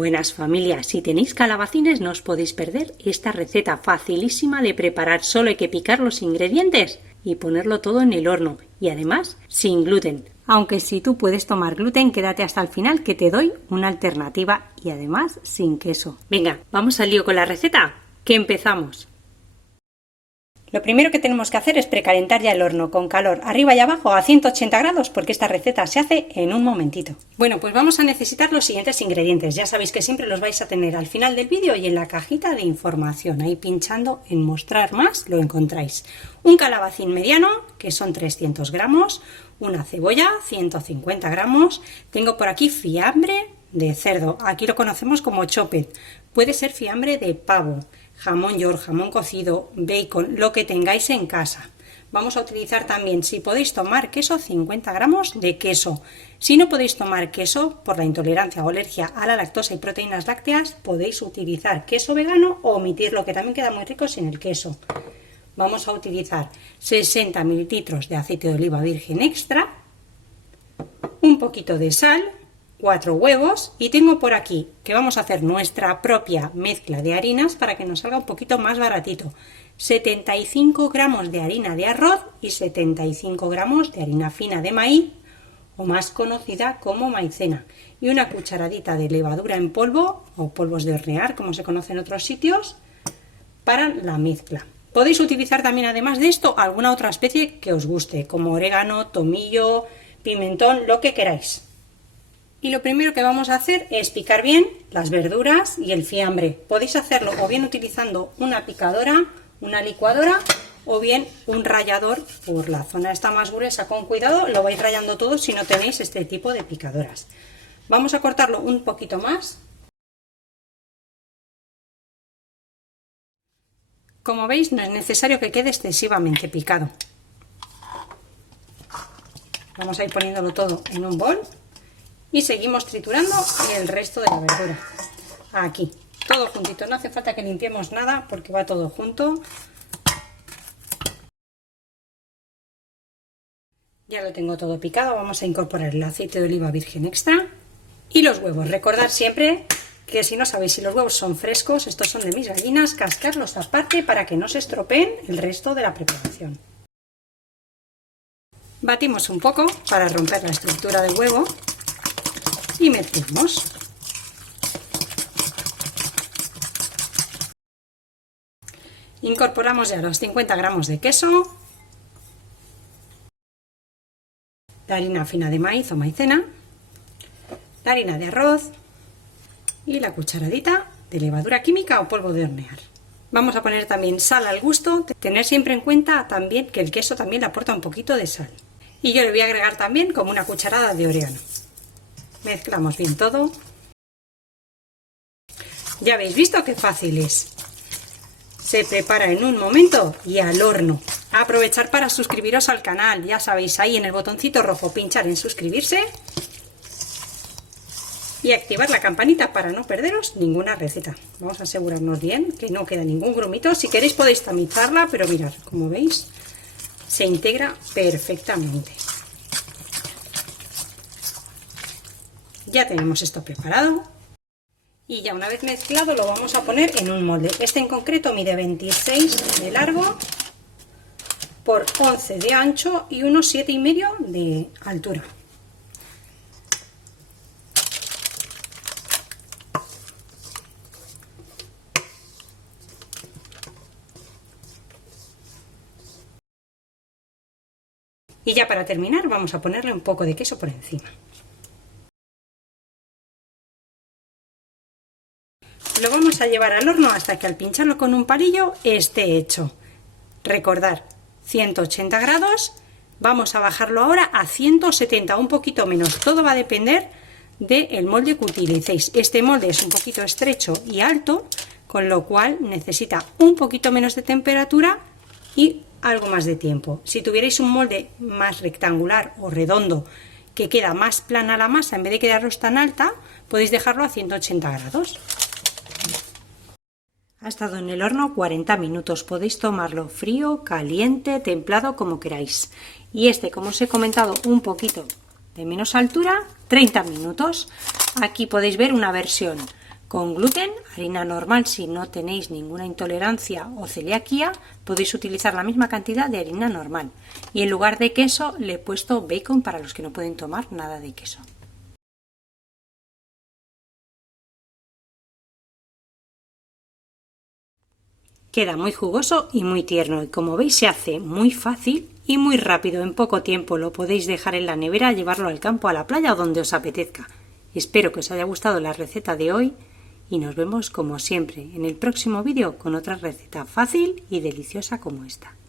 Buenas familias, si tenéis calabacines no os podéis perder esta receta facilísima de preparar. Solo hay que picar los ingredientes y ponerlo todo en el horno, y además sin gluten. Aunque si tú puedes tomar gluten, quédate hasta el final que te doy una alternativa, y además sin queso. Venga, vamos al lío con la receta, que empezamos. Lo primero que tenemos que hacer es precalentar ya el horno con calor arriba y abajo a 180 grados, porque esta receta se hace en un momentito. Bueno, pues vamos a necesitar los siguientes ingredientes. Ya sabéis que siempre los vais a tener al final del vídeo y en la cajita de información. Ahí pinchando en mostrar más lo encontráis. Un calabacín mediano, que son 300 gramos. Una cebolla, 150 gramos. Tengo por aquí fiambre de cerdo. Aquí lo conocemos como chopped. Puede ser fiambre de pavo, jamón york, jamón cocido, bacon, lo que tengáis en casa. Vamos a utilizar también, si podéis tomar queso, 50 gramos de queso. Si no podéis tomar queso por la intolerancia o alergia a la lactosa y proteínas lácteas, podéis utilizar queso vegano o omitirlo, que también queda muy rico sin el queso. Vamos a utilizar 60 mililitros de aceite de oliva virgen extra, un poquito de sal, 4 huevos, y tengo por aquí que vamos a hacer nuestra propia mezcla de harinas para que nos salga un poquito más baratito. 75 gramos de harina de arroz y 75 gramos de harina fina de maíz, o más conocida como maicena, y una cucharadita de levadura en polvo o polvos de hornear, como se conoce en otros sitios, para la mezcla. Podéis utilizar también, además de esto, alguna otra especie que os guste, como orégano, tomillo, pimentón, lo que queráis. Y lo primero que vamos a hacer es picar bien las verduras y el fiambre. Podéis hacerlo o bien utilizando una picadora, una licuadora, o bien un rallador por la zona esta más gruesa. Con cuidado, lo vais rallando todo si no tenéis este tipo de picadoras. Vamos a cortarlo un poquito más. Como veis, no es necesario que quede excesivamente picado. Vamos a ir poniéndolo todo en un bol. Y seguimos triturando el resto de la verdura. Aquí, todo juntito. No hace falta que limpiemos nada porque va todo junto. Ya lo tengo todo picado. Vamos a incorporar el aceite de oliva virgen extra y los huevos. Recordad siempre que si no sabéis si los huevos son frescos, estos son de mis gallinas, cascarlos aparte para que no se estropeen el resto de la preparación. Batimos un poco para romper la estructura del huevo. Y mezclamos. Incorporamos ya los 50 gramos de queso, la harina fina de maíz o maicena, la harina de arroz y la cucharadita de levadura química o polvo de hornear. Vamos a poner también sal al gusto. Tener siempre en cuenta también que el queso también le aporta un poquito de sal. Y yo le voy a agregar también como una cucharada de orégano. Mezclamos bien todo. Ya habéis visto qué fácil es. Se prepara en un momento y al horno. Aprovechar para suscribiros al canal. Ya sabéis, ahí en el botoncito rojo pinchar en suscribirse y activar la campanita para no perderos ninguna receta. Vamos a asegurarnos bien que no queda ningún grumito. Si queréis podéis tamizarla, pero mirad, como veis, se integra perfectamente. Ya tenemos esto preparado y ya una vez mezclado lo vamos a poner en un molde. Este en concreto mide 26 de largo por 11 de ancho y unos 7,5 de altura. Y ya para terminar vamos a ponerle un poco de queso por encima. Lo vamos a llevar al horno hasta que al pincharlo con un palillo esté hecho. Recordad, 180 grados, vamos a bajarlo ahora a 170, un poquito menos. Todo va a depender del molde que utilicéis. Este molde es un poquito estrecho y alto, con lo cual necesita un poquito menos de temperatura y algo más de tiempo. Si tuvierais un molde más rectangular o redondo, que queda más plana la masa, en vez de quedaros tan alta, podéis dejarlo a 180 grados. Ha estado en el horno 40 minutos, podéis tomarlo frío, caliente, templado, como queráis. Y este, como os he comentado, un poquito de menos altura, 30 minutos. Aquí podéis ver una versión con gluten, harina normal si no tenéis ninguna intolerancia o celiaquía, podéis utilizar la misma cantidad de harina normal. Y en lugar de queso le he puesto bacon para los que no pueden tomar nada de queso. Queda muy jugoso y muy tierno y como veis se hace muy fácil y muy rápido, en poco tiempo. Lo podéis dejar en la nevera, llevarlo al campo, a la playa o donde os apetezca. Espero que os haya gustado la receta de hoy y nos vemos como siempre en el próximo vídeo con otra receta fácil y deliciosa como esta.